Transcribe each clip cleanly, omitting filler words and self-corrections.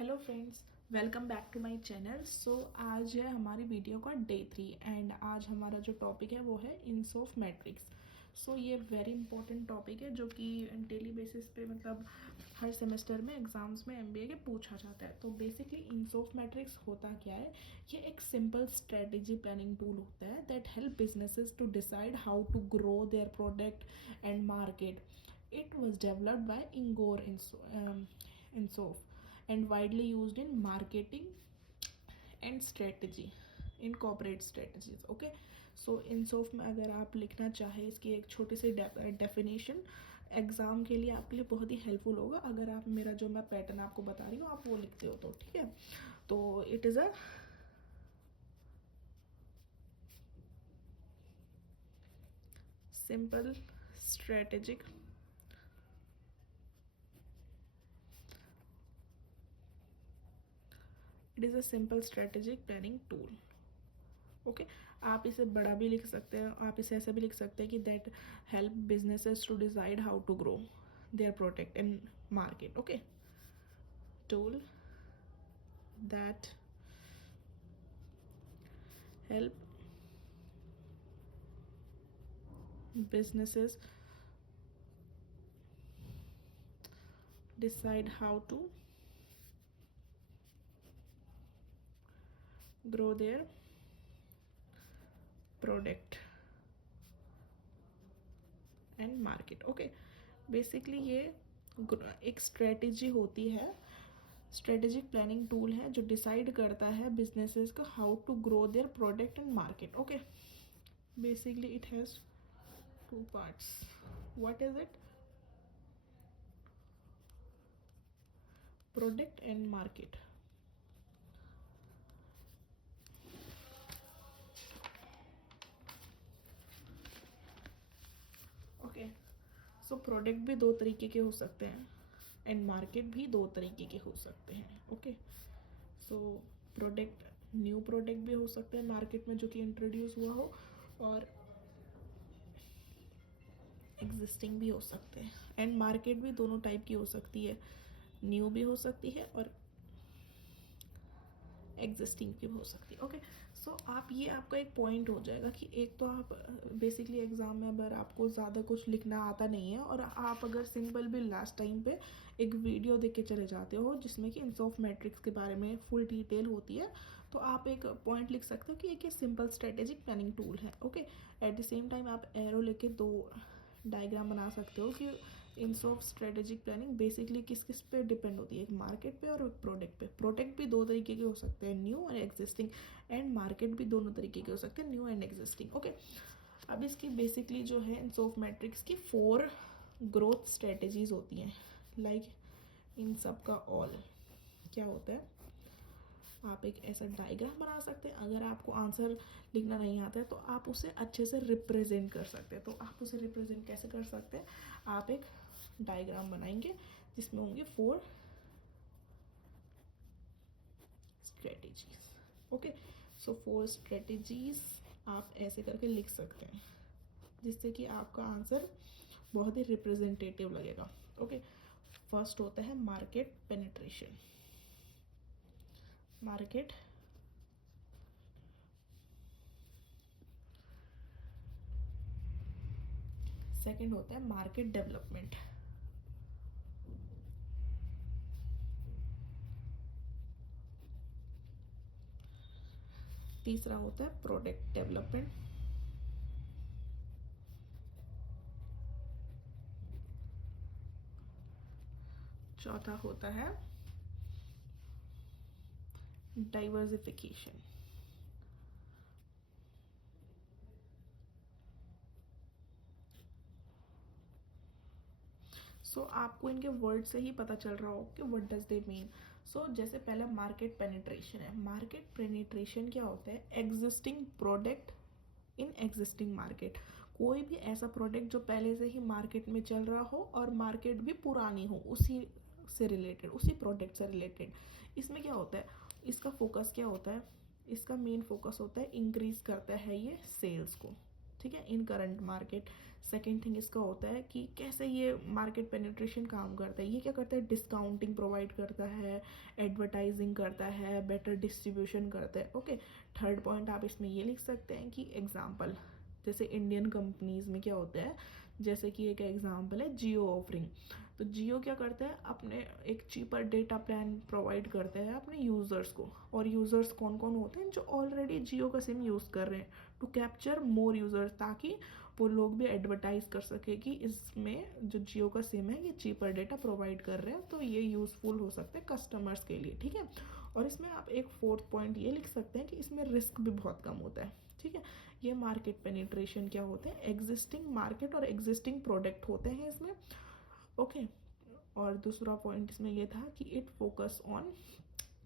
Hello friends, welcome back to my channel. So आज है हमारी वीडियो का डे 3 एंड आज हमारा जो टॉपिक है वो है इंसॉफ मैट्रिक्स। सो ये वेरी इंपॉर्टेंट टॉपिक है जो कि डेली बेसिस पे मतलब हर सेमेस्टर में एग्जाम्स में एमबीए के पूछा जाता है। तो बेसिकली इंसॉफ मैट्रिक्स होता क्या है? ये एक सिंपल स्ट्रेटेजी प्लानिंग टूल होता है that help businesses to decide how to grow their product and market. It was developed by Igor Insof and widely used in marketing and strategy in corporate strategies. Okay, so Insof में अगर आप लिखना चाहे इसकी एक छोटी सी definition exam के लिए आपके लिए बहुत ही हेल्पफुल होगा अगर आप मेरा जो मैं पैटर्न आपको बता रही हूँ आप वो लिखते हो तो ठीक है. तो it is a simple strategic it is a simple strategic planning tool. Okay आप इसे बड़ा भी लिख सकते हैं, आप इसे ऐसे भी लिख सकते हैं कि that help businesses to decide how to grow their product in market. Okay, tool that help businesses decide how to grow their product and market. Okay, basically ये एक स्ट्रेटेजी होती है, स्ट्रेटेजिक प्लानिंग टूल है जो decide करता है businesses का how to grow their product and market. Okay, basically it has two parts. What is it? Product and market. Okay, so product भी दो तरीके के हो सकते हैं एंड मार्केट भी दो तरीके के हो सकते हैं. Okay, so product new product भी हो सकते हैं मार्केट में जो कि इंट्रोड्यूस हुआ हो और एग्जिस्टिंग भी हो सकते हैं. एंड मार्केट भी दोनों टाइप की हो सकती है, न्यू भी हो सकती है और एग्जिस्टिंग की भी हो सकती है. ओके, सो आप ये आपका एक पॉइंट हो जाएगा कि एक तो आप बेसिकली एग्ज़ाम में अगर आपको ज़्यादा कुछ लिखना आता नहीं है और आप अगर सिंपल भी लास्ट टाइम पे एक वीडियो देख के चले जाते हो जिसमें कि इंसॉफ मैट्रिक्स के बारे में फुल डिटेल होती है तो आप एक पॉइंट लिख सकते हो कि एक सिंपल स्ट्रेटेजिक प्लानिंग टूल है. Okay, at the same time आप एरो लेके दो डायग्राम बना सकते हो कि इंसॉफ स्ट्रेटेजिक प्लानिंग बेसिकली किस किस पे डिपेंड होती है, एक मार्केट पे और एक प्रोडक्ट पे. प्रोडक्ट भी दो तरीके के हो सकते हैं, न्यू और एग्जिस्टिंग, एंड मार्केट भी दोनों तरीके के हो सकते हैं, न्यू एंड एग्जिस्टिंग. ओके, अब इसकी बेसिकली जो है इंसॉफ मैट्रिक्स की 4 ग्रोथ स्ट्रेटेजीज होती हैं. लाइक इन सब का ऑल क्या होता है, आप एक ऐसा डायग्राम बना सकते हैं. अगर आपको आंसर लिखना नहीं आता है तो आप उसे अच्छे से रिप्रेजेंट कर सकते हैं. तो आप उसे रिप्रेजेंट कैसे कर सकते हैं, आप एक डायग्राम बनाएंगे जिसमें होंगे 4 स्ट्रेटेजीज. ओके, सो 4 स्ट्रेटेजीज आप ऐसे करके लिख सकते हैं जिससे कि आपका आंसर बहुत ही रिप्रेजेंटेटिव लगेगा. ओके, फर्स्ट होता है मार्केट पेनिट्रेशन. मार्केट सेकंड होता है मार्केट डेवलपमेंट. तीसरा होता है प्रोडक्ट डेवलपमेंट. चौथा होता है डाइवर्सिफिकेशन. सो आपको इनके वर्ड से ही पता चल रहा हो कि व्हाट डज दे मीन. सो जैसे पहला मार्केट पेनिट्रेशन है. मार्केट पेनिट्रेशन क्या होता है, existing product in existing market. कोई भी ऐसा प्रोडक्ट जो पहले से ही मार्केट में चल रहा हो और मार्केट भी पुरानी हो उसी से रिलेटेड, उसी प्रोडक्ट से रिलेटेड. इसमें क्या होता है, इसका फोकस क्या होता है, इसका मेन फोकस होता है इंक्रीज करता है ये सेल्स को. ठीक है, इन करंट मार्केट। सेकेंड थिंग इसका होता है कि कैसे ये मार्केट पेनिट्रेशन काम करता है। ये क्या करता है, डिस्काउंटिंग प्रोवाइड करता है, एडवर्टाइजिंग करता है, बेटर डिस्ट्रीब्यूशन करता है। ओके, थर्ड पॉइंट आप इसमें ये लिख सकते हैं कि एग्जाम्पल, जैसे इंडियन कंपनीज़ में क्या होता है, जैसे कि एक एग्जांपल है जियो ऑफरिंग। तो जियो क्या करता है, अपने एक चीपर डेटा प्लान प्रोवाइड करता है अपने यूज़र्स को। और यूज़र्स कौन कौन होते हैं, जो ऑलरेडी जियो का सिम यूज़ कर रहे हैं, टू कैप्चर मोर यूज़र्स, ताकि वो लोग भी एडवर्टाइज कर सके कि इसमें जो जियो का सिम है ये चीपर डेटा प्रोवाइड कर रहे हैं, तो ये यूज़फुल हो सकता है कस्टमर्स के लिए। ठीक है, और इसमें आप एक फोर्थ पॉइंट ये लिख सकते हैं कि इसमें रिस्क भी बहुत कम होता है। ठीक है, ये मार्केट पेनिट्रेशन क्या होते हैं, एग्जिस्टिंग मार्केट और एग्जिस्टिंग प्रोडक्ट होते हैं इसमें। ओके, और दूसरा पॉइंट इसमें ये था कि it focus on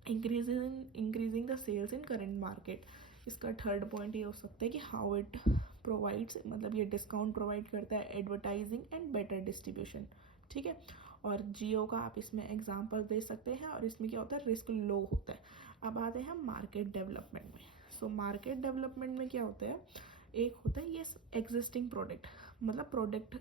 increasing the sales in current market. इसका थर्ड पॉइंट ये हो सकता है कि हाउ इट प्रोवाइड्स, मतलब ये डिस्काउंट प्रोवाइड करता है, एडवर्टाइजिंग एंड बेटर डिस्ट्रीब्यूशन। ठीक है, और जियो का आप इसमें एग्जांपल दे सकते हैं, और इसमें क्या होता है, रिस्क लो होता है। अब आते हैं मार्केट डेवलपमेंट में। सो मार्केट डेवलपमेंट में क्या होता है, एक होता है ये एग्जिस्टिंग प्रोडक्ट, मतलब प्रोडक्ट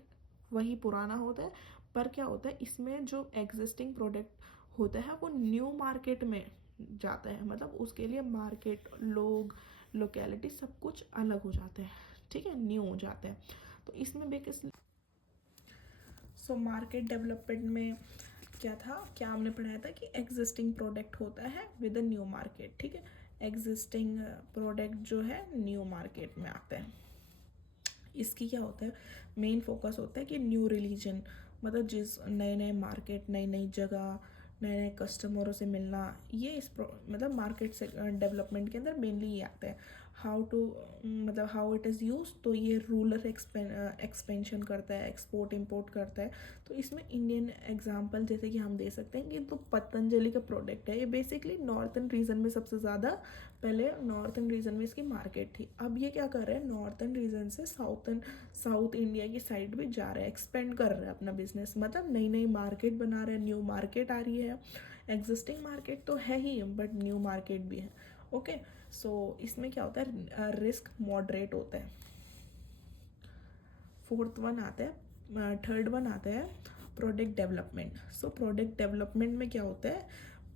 वही पुराना होता है, पर क्या होता है इसमें जो एग्जिस्टिंग प्रोडक्ट होता है वो न्यू मार्केट में जाता है, मतलब उसके लिए मार्केट, लोग, लोकेलिटी सब कुछ अलग हो जाते हैं। ठीक है, न्यू हो जाते हैं। तो इसमें भी किस, सो मार्केट डेवलपमेंट में क्या था, क्या हमने पढ़ाया था कि एग्जिस्टिंग प्रोडक्ट होता है विद अ न्यू मार्केट। ठीक है, एग्जिस्टिंग प्रोडक्ट जो है न्यू मार्केट में आते हैं। इसकी क्या होता है, मेन फोकस होता है कि न्यू रिलीजन, मतलब जिस नए नए मार्केट, नई नई जगह, नए नए कस्टमरों से मिलना, ये इस मतलब मार्केट से डेवलपमेंट के अंदर मेनली ये आता है। हाउ टू, मतलब हाउ इट इज़ यूज, तो ये रूरल एक्सपेंशन करता है, एक्सपोर्ट इंपोर्ट करता है। तो इसमें इंडियन एग्जांपल जैसे कि हम दे सकते हैं कि तो पतंजलि का प्रोडक्ट है, ये बेसिकली नॉर्थन रीजन में सबसे ज़्यादा, पहले नॉर्थन रीजन में इसकी मार्केट थी। अब ये क्या कर रहे हैं, नॉर्थन रीजन से साउथ इंडिया की साइड भी जा रहे हैं, एक्सपेंड कर रहे हैं अपना बिजनेस, मतलब नई नई मार्केट बना रहे हैं, न्यू मार्केट आ रही है। एग्जिस्टिंग मार्केट तो है ही, बट न्यू मार्केट भी है। ओके, सो इसमें क्या होता है, रिस्क मॉडरेट होता है। फोर्थ वन आता है, थर्ड वन आता है product development. So product development में क्या होता है,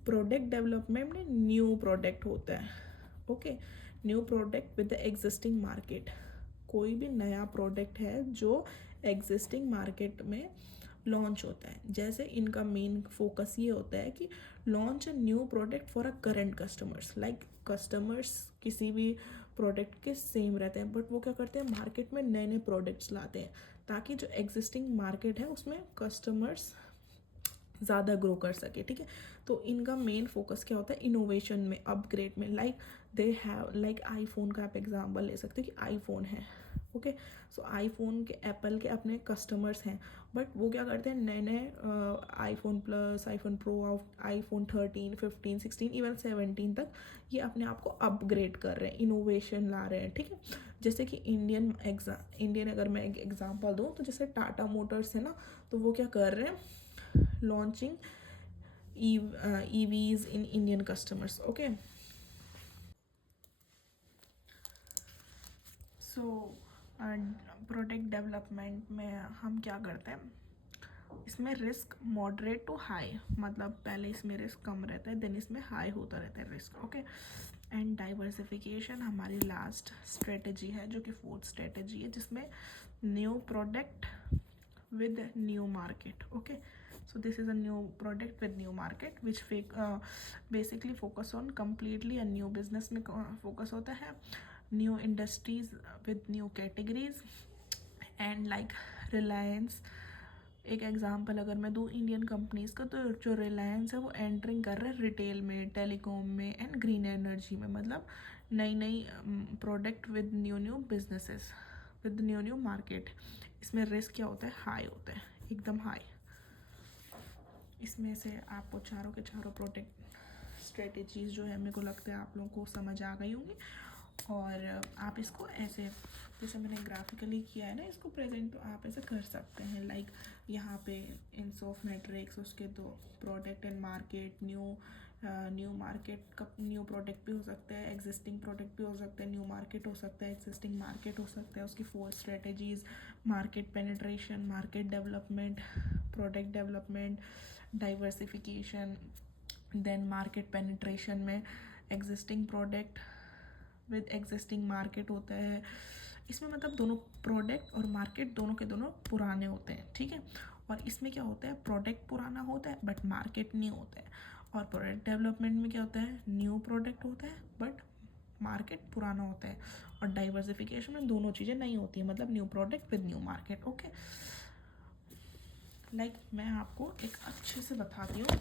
प्रोडक्ट डेवलपमेंट में न्यू प्रोडक्ट होता है। Okay, new product with the existing market, कोई भी नया प्रोडक्ट है जो एग्जिस्टिंग मार्केट में लॉन्च होता है। जैसे इनका मेन फोकस ये होता है कि launch a new product for a current customers, like customers किसी भी प्रोडक्ट के सेम रहते हैं, बट वो क्या करते हैं, मार्केट में नए नए प्रोडक्ट्स लाते हैं, ताकि जो एग्जिस्टिंग मार्केट है उसमें कस्टमर्स ज़्यादा ग्रो कर सके। ठीक है, तो इनका मेन फोकस क्या होता है, इनोवेशन में, अपग्रेड में। Like they have, like iPhone का आप एग्जांपल ले सकते हो कि आईफोन है। ओके, सो आईफोन के, एप्पल के अपने कस्टमर्स हैं, बट वो क्या करते हैं, नए नए iPhone plus, iPhone pro, iPhone 13, 15, 16, even 17 तक ये अपने आप को अपग्रेड कर रहे हैं, इनोवेशन ला रहे हैं। ठीक है, जैसे कि इंडियन अगर मैं एक एग्जांपल दूँ, तो जैसे टाटा मोटर्स है ना, तो वो क्या कर रहे हैं, launching EVs in Indian customers. Okay, so product development में हम क्या करते हैं, इसमें रिस्क मॉडरेट टू हाई, मतलब पहले इसमें रिस्क कम रहता है, देन इसमें हाई होता रहता है रिस्क। ओके, एंड डाइवर्सिफिकेशन हमारी लास्ट स्ट्रेटजी है, जो कि फोर्थ स्ट्रेटजी है, जिसमें new product with new market. Okay, so this is a new product with new market which basically focus on completely a new business में focus होता है, new industries with new categories, and like Reliance, एक example अगर मैं दूँ Indian companies का, तो जो रिलायंस है वो एंटरिंग कर रहा है रिटेल में, टेलीकॉम में एंड ग्रीन एनर्जी में, मतलब नई नई product with new new businesses, with new new market. इसमें रिस्क क्या होता है, हाई होता है, एकदम हाई। इसमें से आपको चारों के चारों प्रोडक्ट स्ट्रेटेजीज़ जो है, मेरे को लगता है आप लोगों को समझ आ गई होंगी। और आप इसको ऐसे, जैसे मैंने ग्राफिकली किया है ना इसको प्रेजेंट, तो आप ऐसे कर सकते हैं। लाइक यहाँ पे इंस ऑफ मैट्रिक्स, उसके दो product and market, new new market का न्यू प्रोडक्ट भी हो सकता है, एग्जिस्टिंग प्रोडक्ट भी हो सकता है, न्यू मार्केट हो सकता है, एग्जिस्टिंग मार्केट हो सकता है, उसकी 4 strategies, market penetration, market development, product development, diversification, then market penetration में existing product with existing market होता है। इसमें मतलब दोनों प्रोडक्ट और मार्केट दोनों के दोनों पुराने होते हैं, ठीक है। और इसमें क्या होता है, प्रोडक्ट पुराना होता है बट मार्केट न्यू होता है। और प्रोडक्ट डेवलपमेंट में क्या होता है, न्यू प्रोडक्ट होता है बट मार्केट पुराना होता है। और डाइवर्सिफिकेशन में दोनों चीज़ें नहीं होती है, मतलब new product with new market. Okay, मैं आपको एक अच्छे से बताती हूँ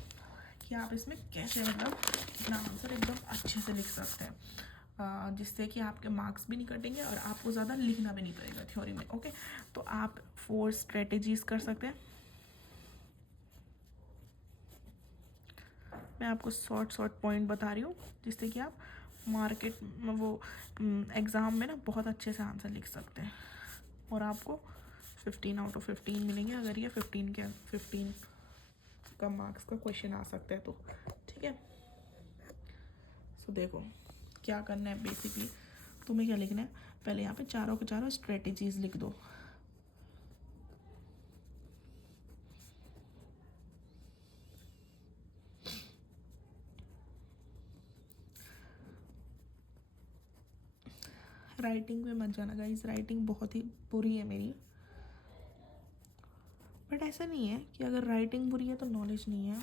कि आप इसमें कैसे मतलब अपना आंसर एकदम अच्छे से लिख सकते हैं, जिससे कि आपके मार्क्स भी नहीं कटेंगे और आपको ज़्यादा लिखना भी नहीं पड़ेगा थ्योरी में। ओके, तो आप 4 स्ट्रेटेजीज कर सकते हैं। मैं आपको शॉर्ट पॉइंट बता रही हूँ जिससे कि आप मार्केट वो एग्ज़ाम में ना बहुत अच्छे से आंसर लिख सकते हैं और आपको 15 आउट ऑफ 15 मिलेंगे अगर ये 15 का मार्क्स का क्वेश्चन आ सकता है तो, ठीक है। सो देखो क्या करना है, बेसिकली तुम्हें क्या लिखना है, पहले यहाँ पे चारों के चारों स्ट्रेटेजीज लिख दो। राइटिंग में मत जाना गाइस, राइटिंग बहुत ही बुरी है मेरी। बट ऐसा नहीं है कि अगर राइटिंग बुरी है तो नॉलेज नहीं है।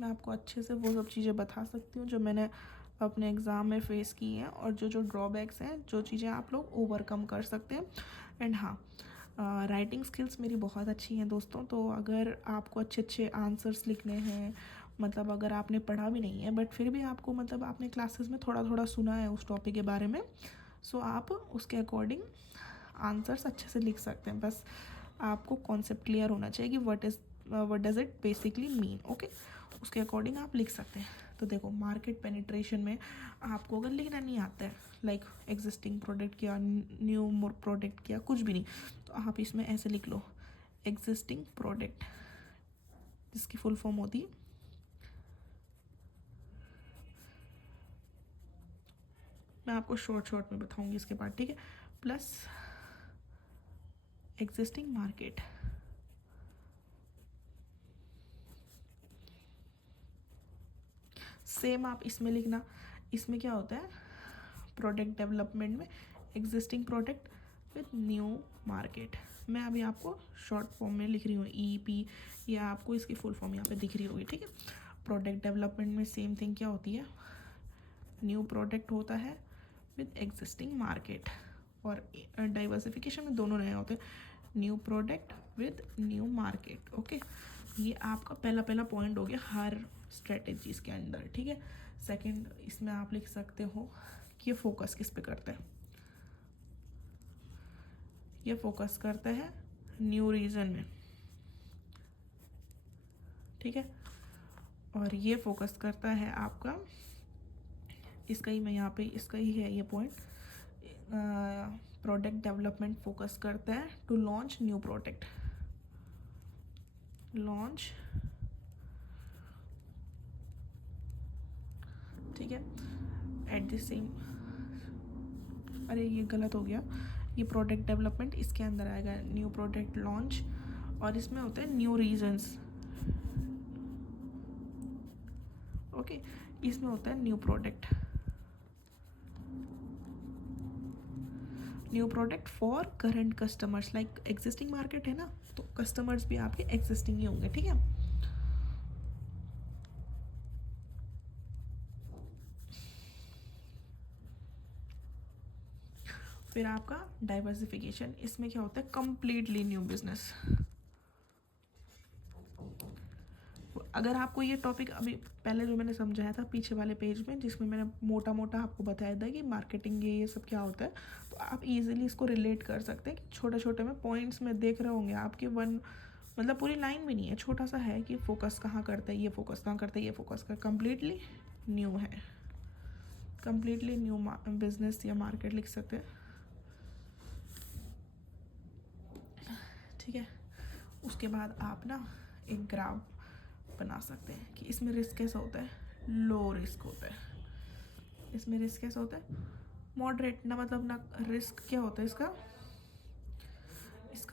मैं आपको अच्छे से वो सब चीज़ें बता सकती हूँ जो मैंने अपने एग्ज़ाम में फ़ेस की हैं और जो ड्रॉबैक्स हैं, जो चीज़ें आप लोग ओवरकम कर सकते हैं। एंड हाँ, राइटिंग स्किल्स मेरी बहुत अच्छी हैं दोस्तों। तो अगर आपको अच्छे अच्छे आंसर्स लिखने हैं, मतलब अगर आपने पढ़ा भी नहीं है बट फिर भी आपको मतलब आपने क्लासेस में थोड़ा थोड़ा सुना है उस टॉपिक के बारे में, सो आप उसके अकॉर्डिंग आंसर्स अच्छे से लिख सकते हैं। बस आपको कॉन्सेप्ट क्लियर होना चाहिए कि what does it basically mean. Okay, उसके अकॉर्डिंग आप लिख सकते हैं। तो देखो मार्केट पेनिट्रेशन में आपको अगर लिखना नहीं आता है, लाइक एग्जिस्टिंग प्रोडक्ट किया, न्यू प्रोडक्ट किया, कुछ भी नहीं, तो आप इसमें ऐसे लिख लो, एग्जिस्टिंग प्रोडक्ट, जिसकी फुल फॉर्म होती है, मैं आपको शॉर्ट में बताऊंगी इसके बाद, ठीक है, प्लस एग्जिस्टिंग मार्केट। सेम आप इसमें लिखना, इसमें क्या होता है, प्रोडक्ट डेवलपमेंट में existing product with new market. मैं अभी आपको शॉर्ट फॉर्म में लिख रही हूँ, EP, या आपको इसकी फुल फॉर्म यहाँ पे दिख रही होगी, ठीक है। प्रोडक्ट डेवलपमेंट में सेम थिंग क्या होती है, न्यू प्रोडक्ट होता है विद एग्जिस्टिंग मार्केट। और डाइवर्सिफिकेशन में दोनों नए होते हैं, new product with new market. Okay, ये आपका पहला पॉइंट हो गया हर स्ट्रेटेजीज के अंदर, ठीक है। सेकंड, इसमें आप लिख सकते हो कि ये फोकस किस पे करता है, ये फोकस करता है न्यू रीजन में, ठीक है। और ये फोकस करता है आपका, इसका ही मैं यहाँ पे, इसका ही है ये पॉइंट, प्रोडक्ट डेवलपमेंट फोकस करता है to launch new product, launch, ठीक है। एट द सेम, अरे ये गलत हो गया, ये प्रोडक्ट डेवलपमेंट इसके अंदर आएगा, न्यू प्रोडक्ट लॉन्च, और इसमें होता है न्यू रीजन्स। ओके, इसमें होता है new product for current customers, like existing market है ना, तो कस्टमर्स भी आपके एग्जिस्टिंग ही होंगे, ठीक है। फिर आपका डाइवर्सिफिकेशन, इसमें क्या होता है, कंप्लीटली न्यू बिजनेस। अगर आपको ये टॉपिक अभी पहले जो मैंने समझाया था पीछे वाले पेज में, जिसमें मैंने मोटा मोटा आपको बताया था कि मार्केटिंग ये सब क्या होता है, तो आप इजीली इसको रिलेट कर सकते हैं कि छोटे छोटे में पॉइंट्स में देख रहे होंगे आपके, वन मतलब पूरी लाइन भी नहीं है, छोटा सा है कि फोकस कहाँ करता है, ये फोकस कहाँ करता है, ये फोकस कर, कम्प्लीटली न्यू है, कम्प्लीटली न्यू बिजनेस या मार्केट लिख सकते हैं, ठीक है। उसके बाद आप ना एक ग्राफ बना सकते हैं कि इसमें रिस्क कैसा होता है, लो रिस्क होता है। इसमें रिस्क कैसा होता है? मॉडरेट ना, मतलब ना रिस्क क्या होता है इसका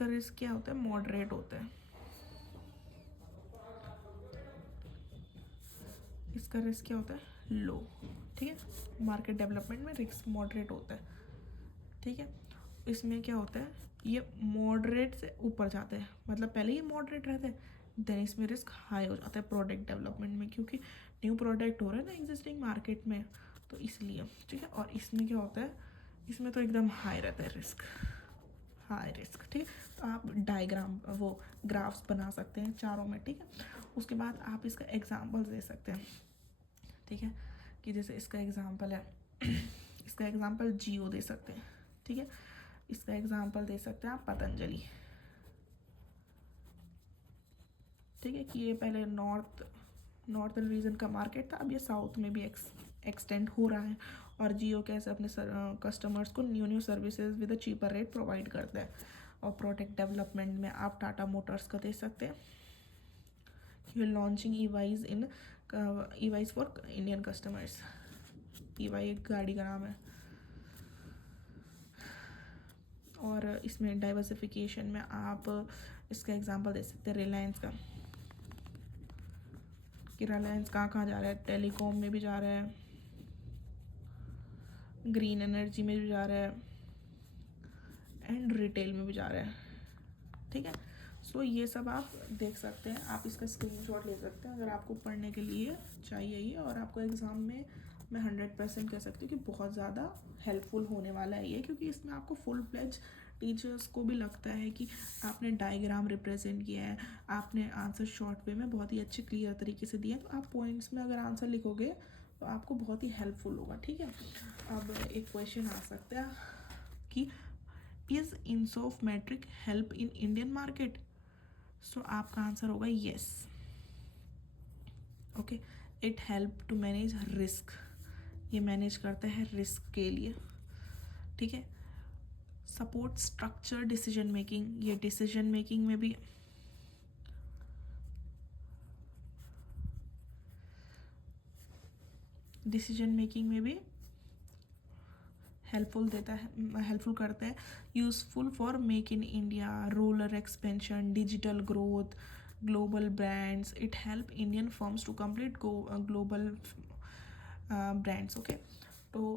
रिस्क क्या होता है? मॉडरेट होता है। इसका रिस्क क्या होता है? लो। ठीक है, मार्केट डेवलपमेंट में रिस्क मॉडरेट होता है। ठीक है, इसमें क्या होता है, ये मॉडरेट से ऊपर जाता है, मतलब पहले ये मॉडरेट रहता है, देन इसमें रिस्क हाई हो जाता है प्रोडक्ट डेवलपमेंट में, क्योंकि न्यू प्रोडक्ट हो रहा है ना एग्जिस्टिंग मार्केट में, तो इसलिए। ठीक है, और इसमें क्या होता है, इसमें तो एकदम हाई रहता है रिस्क, हाई रिस्क। ठीक है, तो आप डायग्राम वो ग्राफ्स बना सकते हैं चारों में। ठीक है, उसके बाद आप इसका एग्जाम्पल दे सकते हैं। ठीक है, कि जैसे इसका एग्जाम्पल है इसका एग्जाम्पल जियो दे सकते हैं। ठीक है, इसका एग्जाम्पल दे सकते हैं आप पतंजलि। ठीक है, कि ये पहले नॉर्थन रीजन का मार्केट था, अब ये साउथ में भी एक्सटेंड हो रहा है, और जियो कैसे अपने कस्टमर्स को new services with a cheaper rate provide करता है। और प्रोडक्ट डेवलपमेंट में आप टाटा मोटर्स का दे सकते हैं, you are launching EVs for Indian customers. E V एक गाड़ी का नाम है। और इसमें डाइवर्सिफिकेशन में आप इसका एग्जांपल दे सकते हैं रिलायंस का, कि रिलायंस कहाँ कहाँ जा रहा है, टेलीकॉम में भी जा रहा है, ग्रीन एनर्जी में भी जा रहा है, एंड रिटेल में भी जा रहा है। ठीक है, सो ये सब आप देख सकते हैं, आप इसका स्क्रीनशॉट ले सकते हैं अगर आपको पढ़ने के लिए चाहिए ये, और आपको एग्ज़ाम में मैं 100% कह सकती हूँ कि बहुत ज़्यादा हेल्पफुल होने वाला है ये, क्योंकि इसमें आपको फुल फ्लेज टीचर्स को भी लगता है कि आपने डायग्राम रिप्रेजेंट किया है, आपने आंसर शॉर्ट वे में बहुत ही अच्छे क्लियर तरीके से दिए, तो आप पॉइंट्स में अगर आंसर लिखोगे तो आपको बहुत ही हेल्पफुल होगा। ठीक है, अब एक क्वेश्चन आ सकता है कि is Ansoff matrix help in Indian market? So आपका आंसर होगा yes. Okay, it help to manage risk, ये मैनेज करता है रिस्क के लिए। ठीक है, सपोर्ट स्ट्रक्चर डिसीजन मेकिंग, ये डिसीजन मेकिंग में भी हेल्पफुल करता है। Useful for make in India, rural expansion, digital growth, global brands, it help Indian firms to complete global brands. Okay,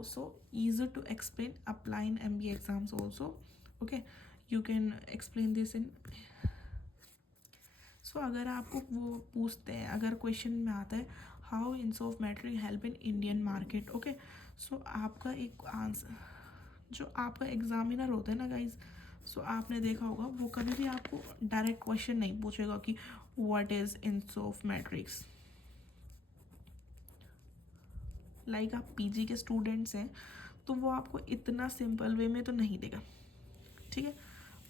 so easy to explain, apply in MBA exams also. Okay, you can explain this in अगर आपको वो पूछते हैं, अगर question में आता है how Ansoff matrix help in Indian market, okay, so आपका एक आंसर, जो आपका एग्जामिनर होता है ना गाइज, सो आपने देखा होगा वो कभी भी आपको डायरेक्ट क्वेश्चन नहीं पूछेगा कि what is Ansoff matrix. Like आप पीजी के स्टूडेंट्स हैं तो वो आपको इतना सिंपल वे में तो नहीं देगा। ठीक है,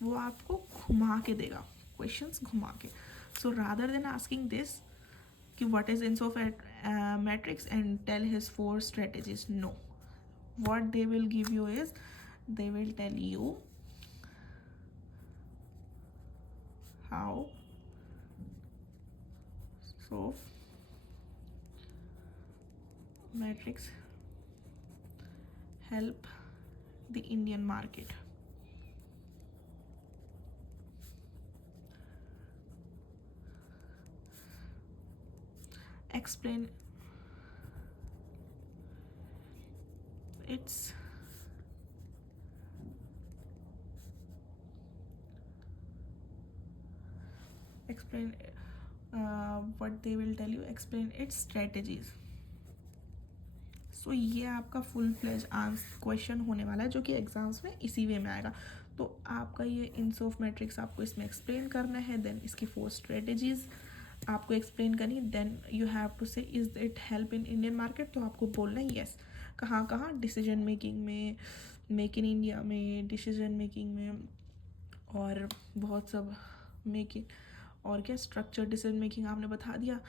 वो आपको घुमा के देगा, क्वेश्चंस घुमा के। So rather than asking this कि what is Ansoff matrices and tell his 4 strategies, no, what they will give you is they will tell you how so metrics help the Indian market. Explain its explain what they will tell you, explain its strategies. सो ये आपका full fledge answer question होने वाला है, जो कि exams में इसी वे में आएगा। तो आपका ये इंसॉफ मैट्रिक्स आपको इसमें एक्सप्लेन करना है, देन इसकी 4 स्ट्रेटेजीज आपको एक्सप्लेन करनी, देन यू हैव टू से is it help in Indian market, तो आपको बोलना है येस। कहाँ कहाँ? डिसीजन मेकिंग में, मेक इन इंडिया में, डिसीजन मेकिंग में, और बहुत सब मेक इन, और क्या स्ट्रक्चर डिसीजन मेकिंग आपने बता दिया।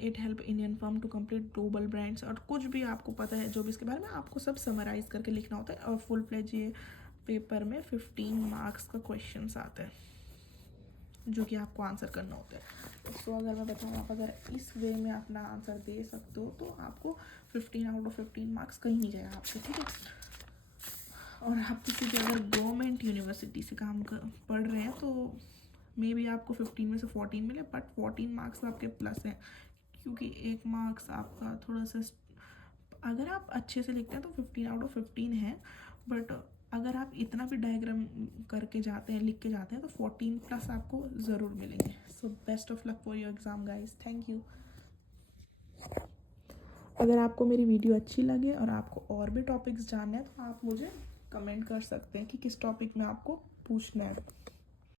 It help Indian firm to complete global brands, और कुछ भी आपको पता है जो भी इसके बारे में, आपको सब समराइज करके लिखना होता है। और फुल फ्लेज ये पेपर में 15 मार्क्स का क्वेश्चन आता है। जो कि आपको आंसर करना होता है। सो अगर मैं बताऊँ, आप अगर इस वे में अपना आंसर दे सकते हो तो आपको 15 आउट ऑफ 15 मार्क्स कहीं नहीं जाएगा आपके, ठीक है। और आप किसी भी अगर गवर्नमेंट यूनिवर्सिटी से पढ़ रहे हैं तो मे बी आपको 15 में से 14 मिले, बट 14 मार्क्स आपके प्लस हैं, क्योंकि 1 मार्क्स आपका थोड़ा सा, अगर आप अच्छे से लिखते हैं तो 15 आउट ऑफ 15 है, बट अगर आप इतना भी डायग्राम करके जाते हैं, लिख के जाते हैं, तो 14 प्लस आपको ज़रूर मिलेंगे। So best of luck for your exam guys, thank you. अगर आपको मेरी वीडियो अच्छी लगे और आपको और भी टॉपिक्स जानने हैं तो आप मुझे कमेंट कर सकते हैं कि किस टॉपिक में आपको पूछना है।